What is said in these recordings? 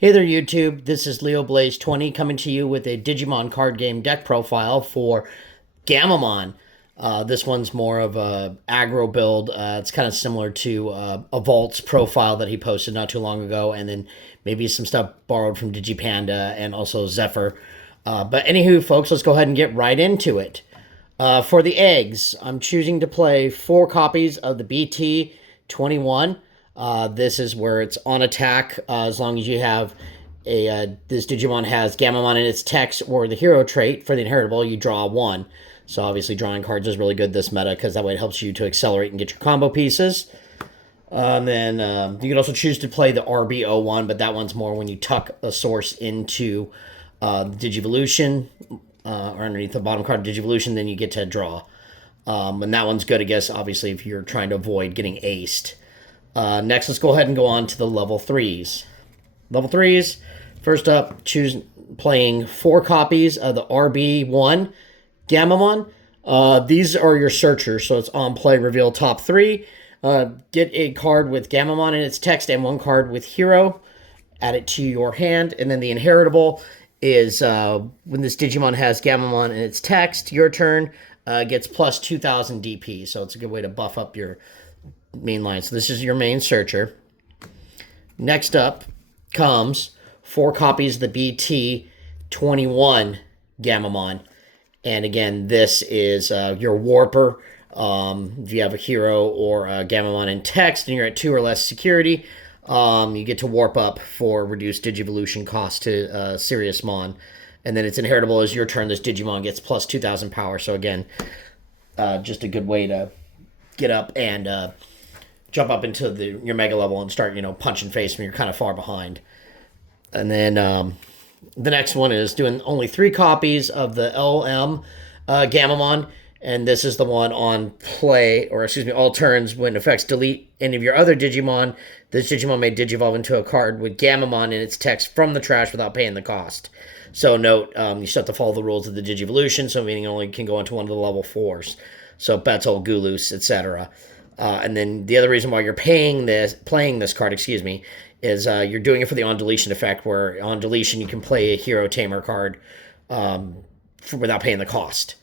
Hey there, YouTube. This is Leo Blaze 20 coming to you with a Digimon card game deck profile for Gammamon. This one's more of a aggro build. It's kind of similar to a Vault's profile that he posted not too long ago, and then maybe some stuff borrowed from Digipanda and also Zephyr. But anywho, folks, let's go ahead and get right into it. For the eggs, I'm choosing to play 4 copies of the BT 21. This is where it's on attack. As long as you have this Digimon has Gammamon in its text or the hero trait for the inheritable, you draw 1. So obviously drawing cards is really good this meta because that way it helps you to accelerate and get your combo pieces. Then you can also choose to play the RB01, but that one's more when you tuck a source into Digivolution or underneath the bottom card of Digivolution, then you get to draw. And that one's good, I guess, obviously, if you're trying to avoid getting aced. Next, let's go ahead and go on to the level 3s. Level 3s, first up, choose playing 4 copies of the RB1 Gammamon. These are your searchers, so it's on play, reveal top 3. Get a card with Gammamon in its text and 1 card with hero. Add it to your hand, and then the inheritable is when this Digimon has Gammamon in its text, your turn gets plus 2,000 DP, so it's a good way to buff up your main line. So this is your main searcher. Next up comes 4 copies of the BT 21 Gammamon. And again, this is your warper. If you have a hero or a Gammamon in text and you're at 2 or less security, you get to warp up for reduced Digivolution cost to Sirius Mon. And then its inheritable is your turn. This Digimon gets plus 2,000 power. So again, just a good way to get up and jump up into your mega level and start, punching face when you're kind of far behind. And then the next one is doing only 3 copies of the LM Gammamon. And this is the one on play, or excuse me, all turns when effects delete any of your other Digimon. This Digimon may digivolve into a card with Gammamon in its text from the trash without paying the cost. So note, you still have to follow the rules of the Digivolution, so meaning it only can go into one of the level 4s. So Betzel, Gulus, etc. And then the other reason why you're playing this card, is you're doing it for the on deletion effect, where on deletion you can play a hero tamer card without paying the cost.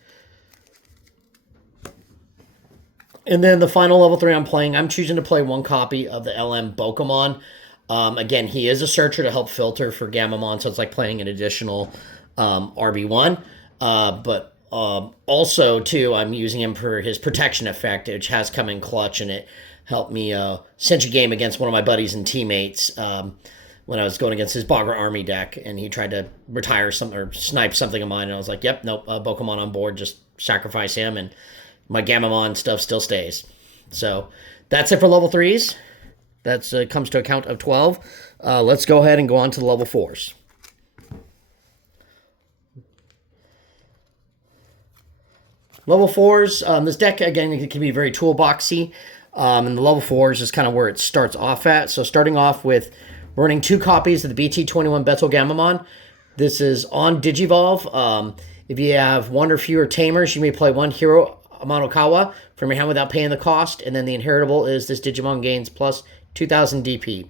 And then the final level 3 I'm choosing to play 1 copy of the LM Bokomon. Again, he is a searcher to help filter for Gammamon, so it's like playing an additional RB1. But also, too, I'm using him for his protection effect, which has come in clutch, and it helped me cinch a game against one of my buddies and teammates when I was going against his Bogger Army deck, and he tried to retire something or snipe something of mine, and I was like, yep, nope, Bokomon on board, just sacrifice him, and my Gammamon stuff still stays. So that's it for level 3s. That comes to a count of 12. Let's go ahead and go on to the level 4s. Level 4s, this deck, again, it can be very toolboxy. And the level 4s is kind of where it starts off at. So starting off with running 2 copies of the BT21 Betzel Gammamon. This is on Digivolve. If you have 1 or fewer tamers, you may play 1 hero Amanokawa from your hand without paying the cost. And then the inheritable is this Digimon gains plus 2,000 DP.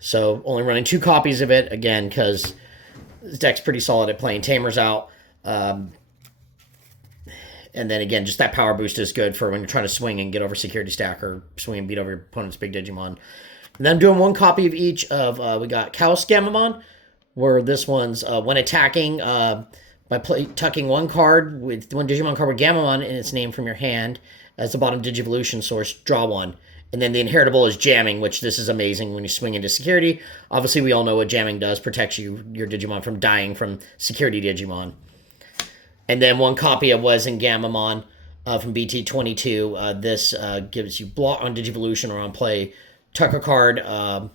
So only running 2 copies of it, again, because this deck's pretty solid at playing tamers out. And then again, just that power boost is good for when you're trying to swing and get over security stack or swing and beat over your opponent's big Digimon. And then I'm doing 1 copy of each of, we got Chaos Gammamon, where this one's when attacking by tucking 1 card with 1 Digimon card with Gammamon in its name from your hand as the bottom Digivolution source, draw 1. And then the inheritable is jamming, which this is amazing when you swing into security. Obviously, we all know what jamming does, protects your Digimon from dying from security Digimon. And then 1 copy of Wezen Gammamon from BT22. This gives you block on Digivolution or on play. Tuck a card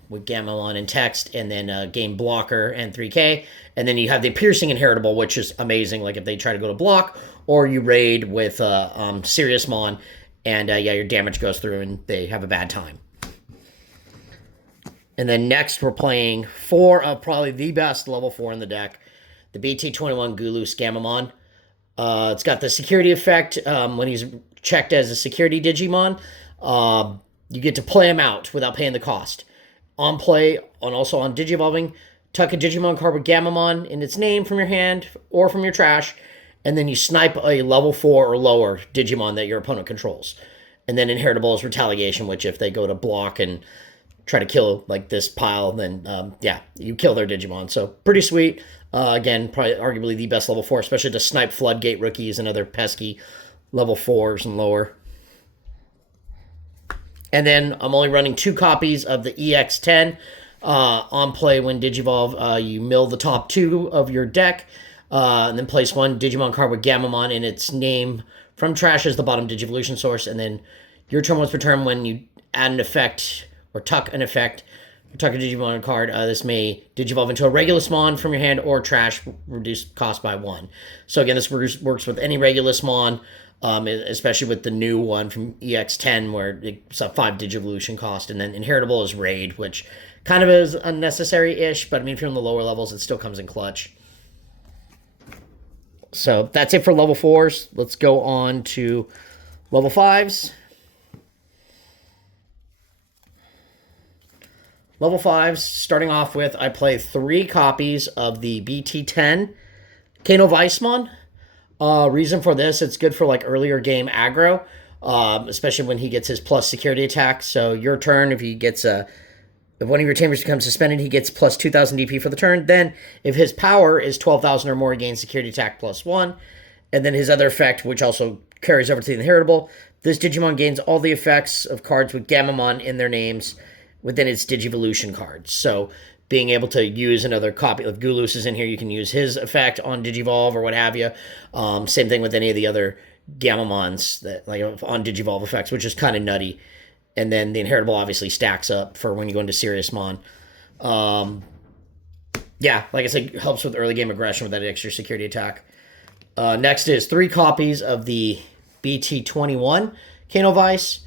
with Gammamon in text, and then gain blocker and 3K. And then you have the piercing inheritable, which is amazing. Like if they try to go to block, or you raid with Sirius Mon, and your damage goes through, and they have a bad time. And then next, we're playing 4 of probably the best level 4 in the deck, the BT21 Gulus Gammamon. It's got the security effect when he's checked as a security Digimon. You get to play him out without paying the cost. On play, and also on Digivolving, tuck a Digimon card with Gammamon in its name from your hand or from your trash, and then you snipe a level 4 or lower Digimon that your opponent controls. And then inheritable is retaliation, which if they go to block and try to kill like this pile, then yeah, you kill their Digimon. So pretty sweet. Again, probably arguably the best level 4, especially to snipe Floodgate rookies and other pesky level 4s and lower. And then I'm only running 2 copies of the EX10. On play when Digivolve, you mill the top 2 of your deck, and then place 1 Digimon card with Gammamon in its name from trash as the bottom Digivolution source. And then your turn once per turn when you add an effect or tuck an effect, or tuck a Digimon card, this may Digivolve into a Regulusmon from your hand or trash, reduce cost by 1. So again, this works with any Regulusmon, especially with the new one from EX10 where it's a 5 Digivolution cost. And then inheritable is Raid, which kind of is unnecessary-ish, but I mean, if you're in the lower levels, it still comes in clutch. So that's it for level 4s. Let's go on to level 5s. Level 5s, starting off with, I play 3 copies of the BT10 Kano Weissmon. Reason for this, it's good for like earlier game aggro, especially when he gets his plus security attack. So your turn, if he gets if one of your chambers becomes suspended, he gets plus 2,000 DP for the turn. Then, if his power is 12,000 or more, he gains security attack plus 1. And then his other effect, which also carries over to the inheritable, this Digimon gains all the effects of cards with Gammamon in their names within its Digivolution cards. So, being able to use another copy of Gulus is in here, you can use his effect on Digivolve or what have you. Same thing with any of the other Gammamons that like on Digivolve effects, which is kind of nutty. And then the inheritable obviously stacks up for when you go into Serious Mon. Yeah, like I said, helps with early game aggression with that extra security attack. Next is 3 copies of the BT21 Kano Vice.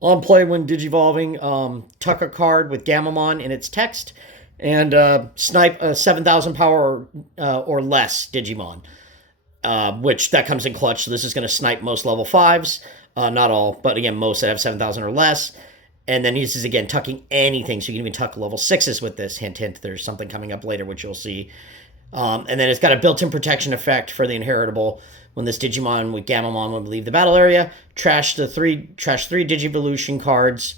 On play when Digivolving, tuck a card with Gammamon in its text, and snipe a 7,000 power or less Digimon, which that comes in clutch. So this is going to snipe most level 5s. Not all, but again, most that have 7,000 or less. And then this is, again, tucking anything. So you can even tuck level 6s with this. Hint, hint, there's something coming up later, which you'll see. And then it's got a built-in protection effect for the inheritable. When this Digimon with Gammamon will leave the battle area, trash 3 Digivolution cards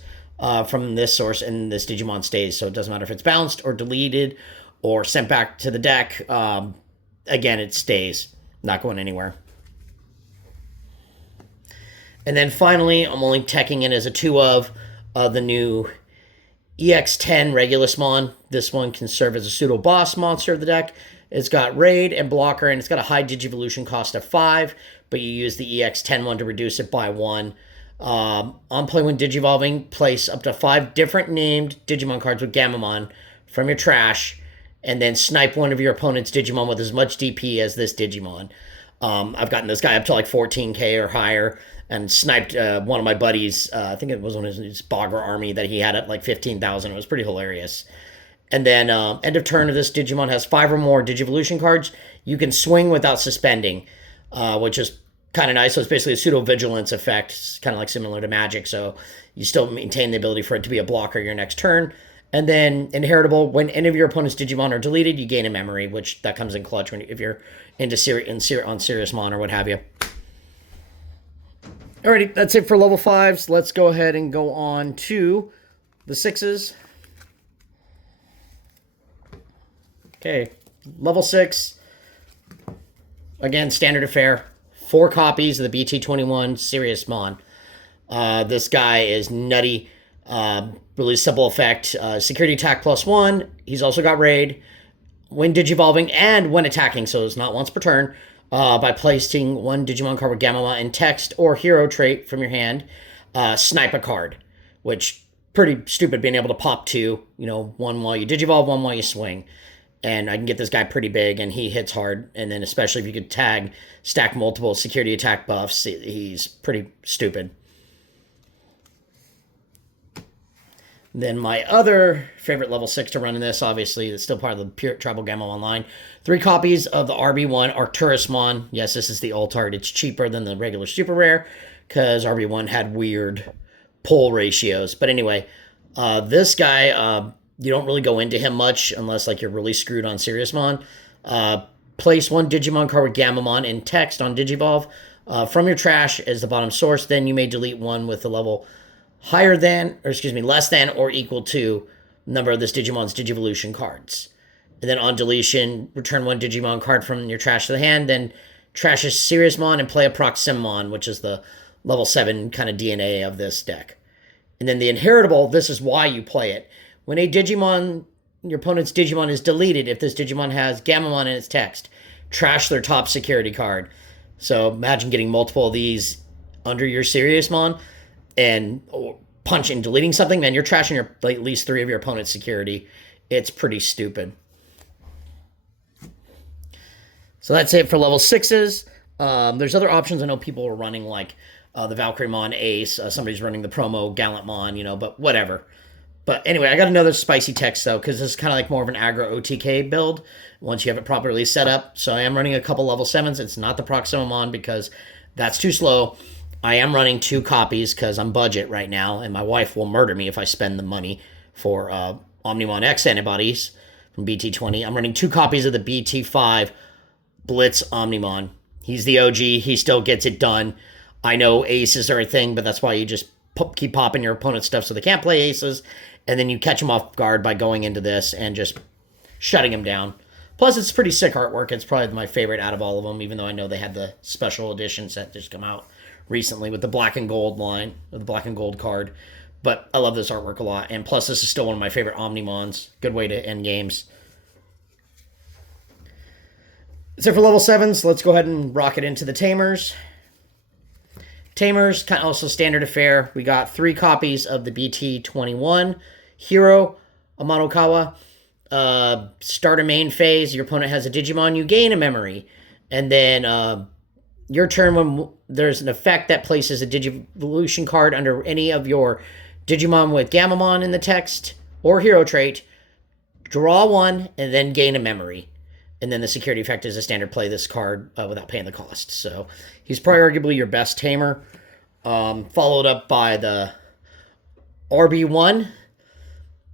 from this source, and this Digimon stays. So it doesn't matter if it's bounced or deleted or sent back to the deck. Again, it stays. Not going anywhere. And then finally, I'm only teching in as a 2 of the new EX10 Regulusmon. This one can serve as a pseudo-boss monster of the deck. It's got Raid and Blocker, and it's got a high Digivolution cost of 5, but you use the EX10 one to reduce it by 1. On play when Digivolving, place up to 5 different named Digimon cards with Gammamon from your trash, and then snipe one of your opponent's Digimon with as much DP as this Digimon. I've gotten this guy up to like 14k or higher, and sniped one of my buddies. I think it was on his Bogger army that he had at like 15,000. It was pretty hilarious. And then end of turn of this Digimon has 5 or more Digivolution cards. You can swing without suspending, which is kind of nice. So it's basically a pseudo-vigilance effect. It's kind of like similar to Magic. So you still maintain the ability for it to be a blocker your next turn. And then inheritable, when any of your opponent's Digimon are deleted, you gain a memory, which that comes in clutch if you're into on Serious Mon or what have you. Alrighty, that's it for level 5s. Let's go ahead and go on to the 6s. Okay, level 6. Again, standard affair. 4 copies of the BT21 Serious Mon. This guy is nutty. Really simple effect. Security attack plus 1. He's also got Raid. When Digivolving and when attacking, so it's not once per turn, by placing 1 Digimon card with Gammamon in text or hero trait from your hand, snipe a card, which pretty stupid being able to pop 2, one while you Digivolve, one while you swing. And I can get this guy pretty big, and he hits hard. And then especially if you could stack multiple security attack buffs, he's pretty stupid. Then my other favorite level 6 to run in this, obviously, it's still part of the Pure Tribal Gamma Online. 3 copies of the RB1 Arcturusmon. Yes, this is the alt art. It's cheaper than the regular super rare because RB1 had weird pull ratios. But anyway, this guy You don't really go into him much unless like you're really screwed on Seriousmon. Uh, Place one Digimon card with Gammamon in text on Digivolve from your trash as the bottom source. Then you may delete one with a level higher than, or excuse me, less than or equal to number of this Digimon's Digivolution cards. And then on deletion, return one Digimon card from your trash to the hand. Then trash a Seriousmon and play a Proximamon, which is the level 7 kind of DNA of this deck. And then the inheritable, this is why you play it. When a Digimon, your opponent's Digimon is deleted, if this Digimon has Gammamon in its text, trash their top security card. So imagine getting multiple of these under your Seriousmon and punch and deleting something, man, you're trashing your like, at least 3 of your opponent's security. It's pretty stupid. So that's it for level 6s. There's other options. I know people are running like the Valkyriemon Ace. Somebody's running the promo Gallantmon, but whatever. But anyway, I got another spicy text, though, because this is kind of like more of an aggro OTK build once you have it properly set up. So I am running a couple level 7s. It's not the Proximamon because that's too slow. I am running 2 copies because I'm budget right now, and my wife will murder me if I spend the money for Omnimon X antibodies from BT20. I'm running 2 copies of the BT5 Blitz Omnimon. He's the OG. He still gets it done. I know aces are a thing, but that's why you just keep popping your opponent's stuff so they can't play aces, and then you catch them off guard by going into this and just shutting them down. Plus, it's pretty sick artwork. It's probably my favorite out of all of them, even though I know they had the special edition set just come out recently with the black and gold line, or the black and gold card. But I love this artwork a lot, and plus this is still one of my favorite Omnimons. Good way to end games. So for level 7s, let's go ahead and rock it into the Tamers. Tamers, kind of also standard affair. We got 3 copies of the BT21 Hero Amanokawa. Start a main phase. Your opponent has a Digimon. You gain a memory. And then your turn, when there's an effect that places a Digivolution card under any of your Digimon with Gammamon in the text or hero trait, draw 1 and then gain a memory. And then the security effect is a standard play this card without paying the cost. So he's probably arguably your best tamer. Followed up by the RB1,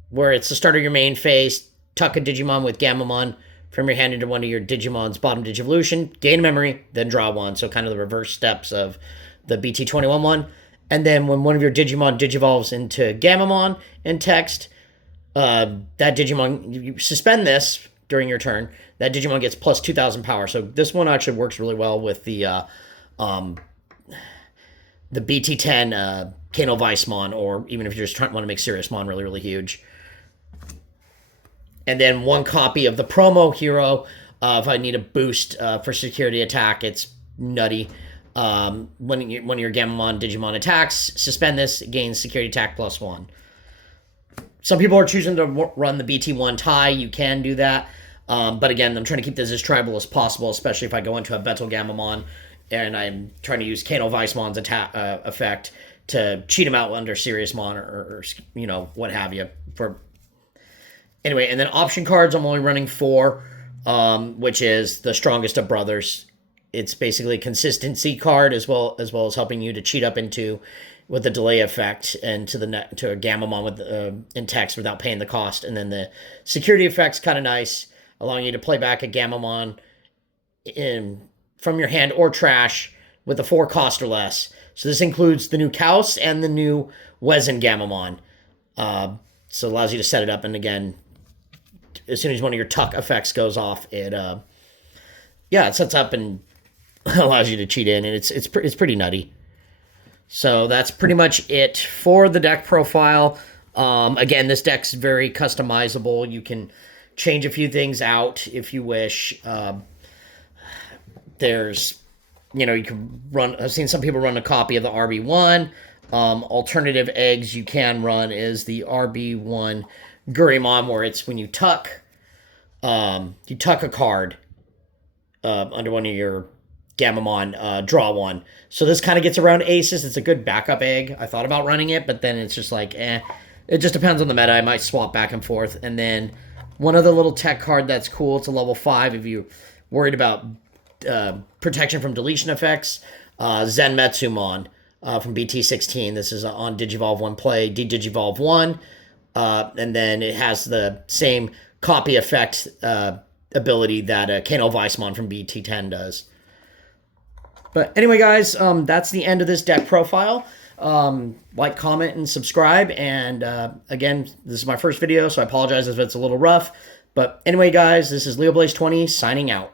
where it's the start of your main phase. Tuck a Digimon with Gammamon from your hand into one of your Digimon's bottom Digivolution. Gain a memory, then draw 1. So kind of the reverse steps of the BT21 one. And then when one of your Digimon digivolves into Gammamon in text, that Digimon, you suspend this during your turn, that Digimon gets plus 2,000 power. So this one actually works really well with the BT10 Kano Weissmon, or even if you're just want to make Seriousmon really, really huge. And then 1 copy of the promo hero. If I need a boost for security attack, it's nutty. When one of your Gammamon Digimon attacks, suspend this, gains security attack plus 1. Some people are choosing to run the BT1 tie. You can do that. But again, I'm trying to keep this as tribal as possible, especially if I go into a Betel Gammamon and I'm trying to use Kano Weissmon's attack effect to cheat him out under Seriousmon or what have you. Anyway, and then option cards, I'm only running 4, which is the strongest of brothers. It's basically a consistency card as well as helping you to cheat up into with the delay effect and to a Gammamon with in text without paying the cost. And then the security effect's kind of nice, allowing you to play back a Gammamon from your hand or trash with a 4 cost or less. So this includes the new Kaus and the new Wezen Gammamon. So it allows you to set it up, and again, as soon as one of your tuck effects goes off, it sets up and allows you to cheat in, and it's pretty nutty. So that's pretty much it for the deck profile. Again, this deck's very customizable. You can change a few things out if you wish. You can run. I've seen some people run a copy of the RB1. Alternative eggs you can run is the RB1 Gurimon, where it's when you tuck a card under one of your Gammamon, draw 1. So this kind of gets around aces. It's a good backup egg. I thought about running it, but then it's just like, It just depends on the meta. I might swap back and forth. And then one other little tech card that's cool. It's a level 5 if you're worried about protection from deletion effects. Zenmetsumon from BT16. This is on Digivolve 1 play. Digivolve 1. and then it has the same copy effect ability that Kano Weissmon from BT10 does. But anyway, guys, that's the end of this deck profile. Like, comment, and subscribe. And again, this is my first video, so I apologize if it's a little rough. But anyway, guys, this is LeoBlaze20 signing out.